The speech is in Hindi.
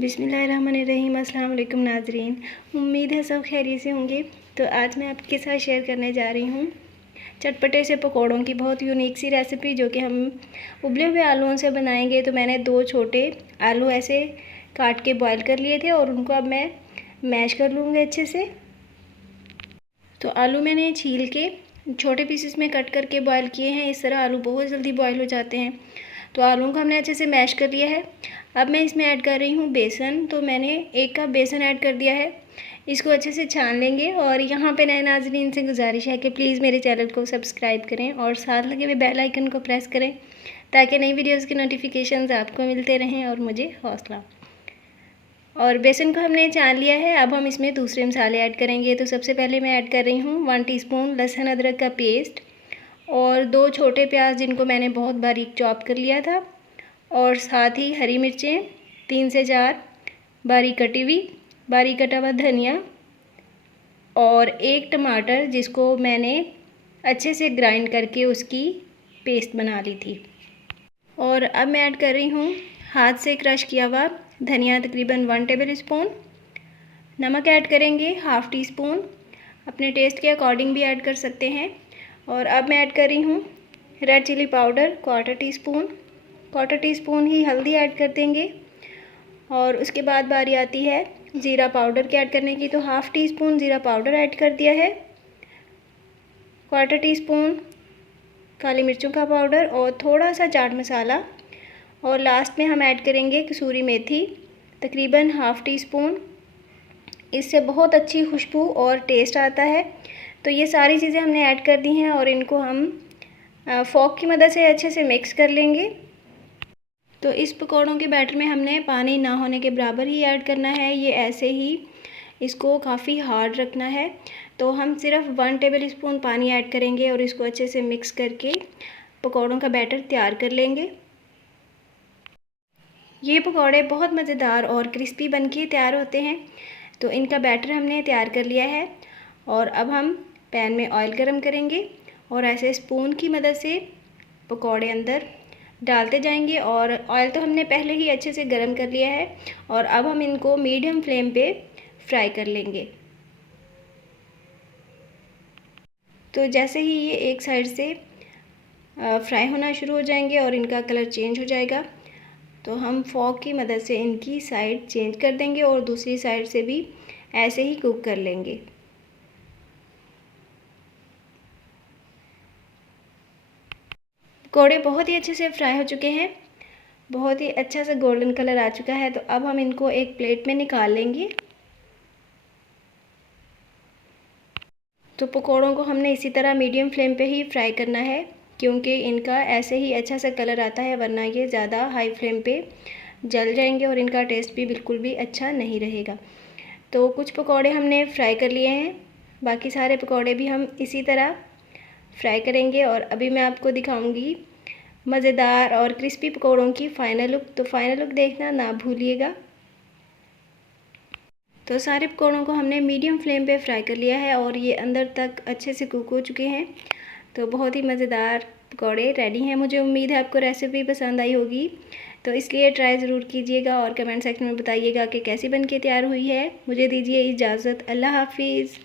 बिस्मिल्लाहिर्रहमानिर्रहीम। अस्सलाम वालेकुम नाज़रीन, उम्मीद है सब खैरियत से होंगे। तो आज मैं आपके साथ शेयर करने जा रही हूँ चटपटे से पकौड़ों की बहुत यूनिक सी रेसिपी, जो कि हम उबले हुए आलूओं से बनाएंगे। तो मैंने 2 छोटे आलू ऐसे काट के बॉईल कर लिए थे और उनको अब मैं मैश कर लूँगी अच्छे से। तो आलू मैंने छील के छोटे पीसेस में कट करके बॉईल किए हैं। इस तरह आलू बहुत जल्दी बॉईल हो जाते हैं। तो आलूओं को हमने अच्छे से मैश कर लिया है। अब मैं इसमें ऐड कर रही हूँ बेसन। तो मैंने 1 कप बेसन ऐड कर दिया है। इसको अच्छे से छान लेंगे। और यहाँ पे नए नाज़रीन से गुजारिश है कि प्लीज़ मेरे चैनल को सब्सक्राइब करें और साथ लगे हुए बेल आइकन को प्रेस करें, ताकि नई वीडियोज़ के नोटिफिकेशंस आपको मिलते रहें और मुझे हौसला। और बेसन को हमने छान लिया है। अब हम इसमें दूसरे मसाले ऐड करेंगे। तो सबसे पहले मैं ऐड कर रही हूँ 1 टीस्पून लहसुन अदरक का पेस्ट और 2 छोटे प्याज जिनको मैंने बहुत बारीक चॉप कर लिया था, और साथ ही हरी मिर्चें 3 से 4 बारीक कटी हुई, बारीक कटा हुआ धनिया और 1 टमाटर जिसको मैंने अच्छे से ग्राइंड करके उसकी पेस्ट बना ली थी। और अब मैं ऐड कर रही हूँ हाथ से क्रश किया हुआ धनिया, तकरीबन 1 टेबल स्पून। नमक ऐड करेंगे 1/2 टीस्पून, अपने टेस्ट के अकॉर्डिंग भी ऐड कर सकते हैं। और अब मैं ऐड कर रही हूँ red chilli powder 1/4 teaspoon, 1/4 teaspoon ही हल्दी ऐड कर देंगे। और उसके बाद बारी आती है ज़ीरा पाउडर के ऐड करने की। तो 1/2 टीस्पून ज़ीरा पाउडर ऐड कर दिया है, 1/4 टीस्पून काली मिर्चों का पाउडर और थोड़ा सा चाट मसाला। और लास्ट में हम ऐड करेंगे कसूरी मेथी, तकरीबन 1/2 टीस्पून। इससे बहुत अच्छी खुशबू और टेस्ट आता है। तो ये सारी चीज़ें हमने ऐड कर दी हैं और इनको हम फोक की मदद से अच्छे से मिक्स कर लेंगे। तो इस पकौड़ों के बैटर में हमने पानी ना होने के बराबर ही ऐड करना है। ये ऐसे ही इसको काफ़ी हार्ड रखना है। तो हम सिर्फ 1 टेबल स्पून पानी ऐड करेंगे और इसको अच्छे से मिक्स करके पकौड़ों का बैटर तैयार कर लेंगे। ये पकौड़े बहुत मज़ेदार और क्रिस्पी बनके तैयार होते हैं। तो इनका बैटर हमने तैयार कर लिया है। और अब हम पैन में ऑयल गरम करेंगे और ऐसे स्पून की मदद से पकौड़े अंदर डालते जाएंगे। और ऑयल तो हमने पहले ही अच्छे से गरम कर लिया है। और अब हम इनको मीडियम फ्लेम पे फ्राई कर लेंगे। तो जैसे ही ये एक साइड से फ्राई होना शुरू हो जाएंगे और इनका कलर चेंज हो जाएगा, तो हम फोक की मदद से इनकी साइड चेंज कर देंगे और दूसरी साइड से भी ऐसे ही कुक कर लेंगे। पकौड़े बहुत ही अच्छे से फ्राई हो चुके हैं, बहुत ही अच्छा सा गोल्डन कलर आ चुका है। तो अब हम इनको एक प्लेट में निकाल लेंगे। तो पकौड़ों को हमने इसी तरह मीडियम फ्लेम पे ही फ्राई करना है, क्योंकि इनका ऐसे ही अच्छा सा कलर आता है, वरना ये ज़्यादा हाई फ्लेम पे जल जाएंगे और इनका टेस्ट भी बिल्कुल भी अच्छा नहीं रहेगा। तो कुछ पकौड़े हमने फ्राई कर लिए हैं, बाकी सारे पकौड़े भी हम इसी तरह फ्राई करेंगे। और अभी मैं आपको दिखाऊंगी मज़ेदार और क्रिस्पी पकौड़ों की फ़ाइनल लुक। तो फ़ाइनल लुक देखना ना भूलिएगा। तो सारे पकौड़ों को हमने मीडियम फ्लेम पे फ्राई कर लिया है और ये अंदर तक अच्छे से कुक हो चुके हैं। तो बहुत ही मज़ेदार पकौड़े रेडी हैं। मुझे उम्मीद है आपको रेसिपी पसंद आई होगी, तो इसलिए ट्राई ज़रूर कीजिएगा और कमेंट सेक्शन में बताइएगा कि कैसी बनके तैयार हुई है। मुझे दीजिए इजाज़त। अल्लाह हाफिज़।